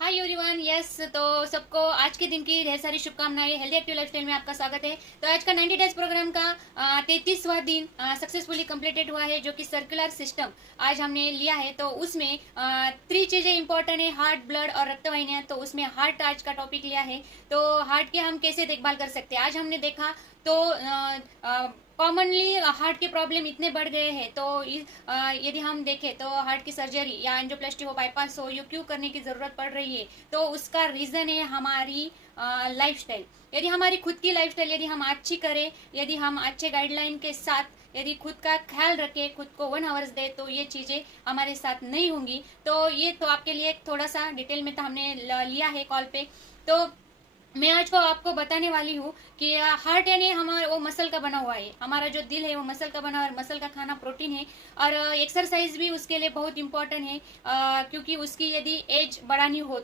Hi everyone. Yes, तो सबको आज के दिन की ढेर सारी शुभकामनाएं। हेल्दी एक्टिव लाइफस्टाइल में आपका स्वागत है। तो आज का 90 डेज प्रोग्राम का 33वां दिन सक्सेसफुली कंप्लीटेड हुआ है, जो कि सर्कुलर सिस्टम आज हमने लिया है। तो उसमें 3 चीजें इंपॉर्टेंट है, हार्ट, ब्लड और रक्तवाहिनियां। तो उसमें हार्ट आज का टॉपिक लिया है। तो हार्ट की हम कैसे देखभाल कर सकते हैं, आज हमने देखा। तो कॉमनली हार्ट के प्रॉब्लम इतने बढ़ गए हैं। तो यदि हम देखें तो हार्ट की सर्जरी या एंजियोप्लास्टी हो, बाईपास हो, ये क्यों करने की जरूरत पड़ रही है। तो उसका रीजन है हमारी लाइफस्टाइल। यदि हमारी खुद की लाइफस्टाइल यदि हम अच्छी करें, यदि हम अच्छे गाइडलाइन के साथ यदि खुद का ख्याल रखें, खुद को 1 आवर्स दे, तो ये चीजें हमारे साथ नहीं होंगी। तो ये तो आपके लिए थोड़ा सा डिटेल में तो हमने लिया है कॉल पे। तो मैं आज को आपको बताने वाली हूँ कि हार्ट यानी हमारा वो मसल का बना हुआ है। हमारा जो दिल है वो मसल का बना हुआ है। मसल का खाना प्रोटीन है। और एक्सरसाइज भी उसके लिए बहुत इंपॉर्टेंट है, क्योंकि उसकी यदि एज बढ़ानी हो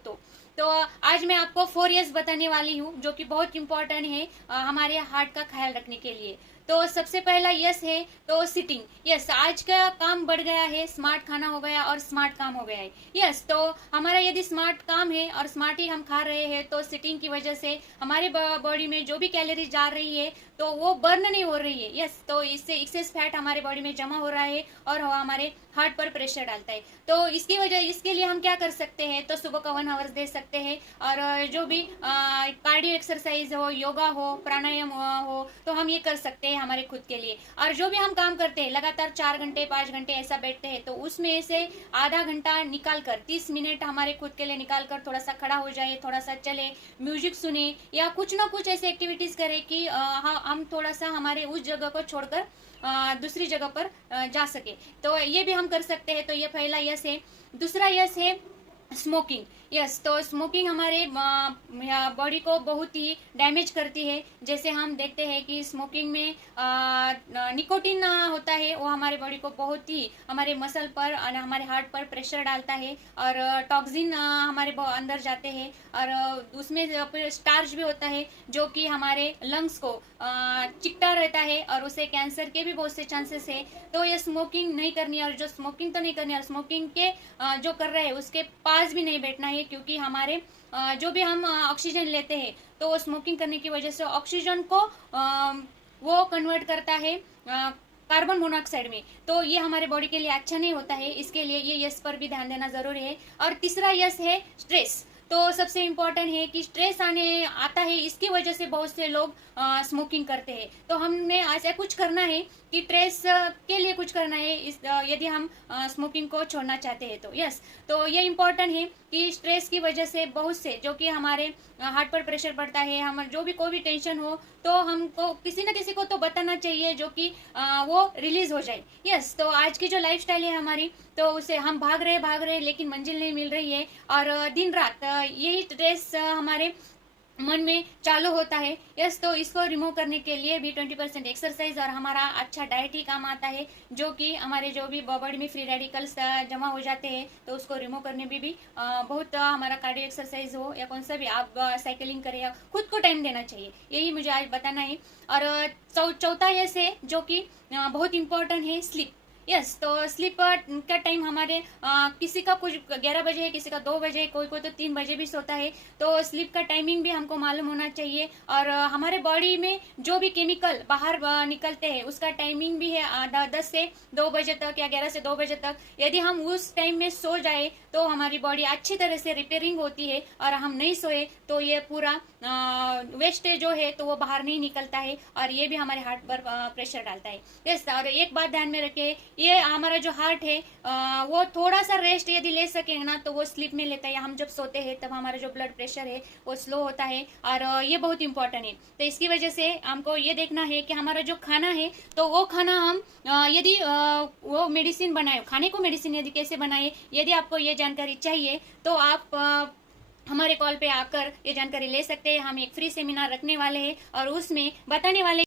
तो आज मैं आपको 4 यस बताने वाली हूँ, जो कि बहुत इंपॉर्टेंट है हमारे हार्ट का ख्याल रखने के लिए। तो सबसे पहला यस है तो सिटिंग। यस, आज का काम बढ़ गया है, स्मार्ट खाना हो गया और स्मार्ट काम हो गया है। यस, तो हमारा यदि स्मार्ट काम है और स्मार्ट ही हम खा रहे हैं, तो सिटिंग की वजह से हमारे बॉडी में जो भी कैलोरीज जा रही है तो वो बर्न नहीं हो रही है। यस, तो इससे एक्सेस फैट हमारे बॉडी में जमा हो रहा है और हमारे हार्ट पर प्रेशर डालता है। तो इसके लिए हम क्या कर सकते हैं, तो सुबह का 1 आवर्स दे सकते हैं। और जो भी कार्डियो एक्सरसाइज हो, योगा हो, प्राणायाम हो, तो हम ये कर सकते हैं हमारे खुद के लिए। और जो भी हम काम करते हैं लगातार 4 घंटे 5 घंटे ऐसा बैठते हैं, तो उसमें से आधा घंटा निकाल कर 30 मिनट हमारे खुद के लिए निकाल कर थोड़ा सा खड़ा हो जाए, थोड़ा सा चले, म्यूजिक सुने या कुछ ना कुछ ऐसे एक्टिविटीज करें कि हम थोड़ा सा हमारे उस जगह को छोड़कर दूसरी जगह पर जा सके। तो ये भी हम कर सकते हैं। तो ये पहला यस है। दूसरा यस है स्मोकिंग। यस, तो स्मोकिंग हमारे बॉडी को बहुत ही डैमेज करती है। जैसे हम देखते हैं कि स्मोकिंग में निकोटिन होता है, वो हमारे बॉडी को बहुत ही हमारे मसल पर और हमारे हार्ट पर प्रेशर डालता है। और टॉक्सिन हमारे अंदर जाते हैं। और उसमें स्टार्च भी होता है, जो कि हमारे लंग्स को चिकटा रहता है और उसे कैंसर के भी बहुत से चांसेस है। तो ये स्मोकिंग नहीं करनी है। और जो स्मोकिंग तो नहीं करनी है, और स्मोकिंग के जो कर रहे हैं उसके पास भी नहीं बैठना है, क्योंकि हमारे जो भी हम ऑक्सीजन लेते हैं, तो वो स्मोकिंग करने की वजह से ऑक्सीजन को वो कन्वर्ट करता है कार्बन मोनोऑक्साइड में। तो ये हमारे बॉडी के लिए अच्छा नहीं होता है। इसके लिए ये यस पर भी ध्यान देना जरूरी है। और तीसरा यस है स्ट्रेस। तो सबसे इम्पोर्टेंट है कि स्ट्रेस आने आता है, इसकी वजह से बहुत से लोग स्मोकिंग करते हैं। तो हमने ऐसा कुछ करना है कि स्ट्रेस के लिए कुछ करना है, यदि हम स्मोकिंग को छोड़ना चाहते हैं तो। यस, तो ये इम्पोर्टेंट है कि स्ट्रेस की वजह से बहुत से जो कि हमारे हार्ट पर प्रेशर पड़ता है, हम जो भी कोई भी टेंशन हो, तो हमको किसी न किसी को तो बताना चाहिए, जो कि वो रिलीज हो जाए। यस, तो आज की जो लाइफस्टाइल है हमारी, तो उसे हम भाग रहे लेकिन मंजिल नहीं मिल रही है। और दिन रात यही स्ट्रेस हमारे मन में चालू होता है। यस, तो इसको रिमूव करने के लिए भी 20% एक्सरसाइज और हमारा अच्छा डाइट ही काम आता है, जो कि हमारे जो भी बॉडी में फ्री रेडिकल्स जमा हो जाते हैं, तो उसको रिमूव करने में भी बहुत हमारा कार्डियो एक्सरसाइज हो या कौन सा भी आप साइकिलिंग करें, या खुद को टाइम देना चाहिए। यही मुझे आज बताना है। और चौथा यस है, जो कि बहुत इंपॉर्टेंट है, स्लीप। यस, तो स्लीप का टाइम हमारे किसी का कुछ 11 बजे है, किसी का 2 बजे है, कोई कोई तो 3 बजे भी सोता है। तो स्लीप का टाइमिंग भी हमको मालूम होना चाहिए। और हमारे बॉडी में जो भी केमिकल बाहर निकलते हैं, उसका टाइमिंग भी है 10 से 2 बजे तक या 11 से 2 बजे तक। यदि हम उस टाइम में सो जाए, तो हमारी बॉडी अच्छी तरह से रिपेयरिंग होती है। और हम नहीं सोए तो ये पूरा वेस्ट जो है तो वो बाहर नहीं निकलता है, और ये भी हमारे हार्ट पर प्रेशर डालता है। यस, और एक बात ध्यान में रखे, ये हमारा जो हार्ट है वो थोड़ा सा रेस्ट यदि ले सकेंगे ना, तो वो स्लीप में लेता है। हम जब सोते हैं तब हमारा जो ब्लड प्रेशर है वो स्लो होता है। और ये बहुत इंपॉर्टेंट है। तो इसकी वजह से हमको ये देखना है कि हमारा जो खाना है, तो वो खाना हम यदि वो मेडिसिन बनाए, खाने को मेडिसिन यदि कैसे बनाए, यदि आपको ये जानकारी चाहिए, तो आप हमारे कॉल पे आकर ये जानकारी ले सकते हैं। हम एक फ्री सेमिनार रखने वाले हैं और उसमें बताने वाले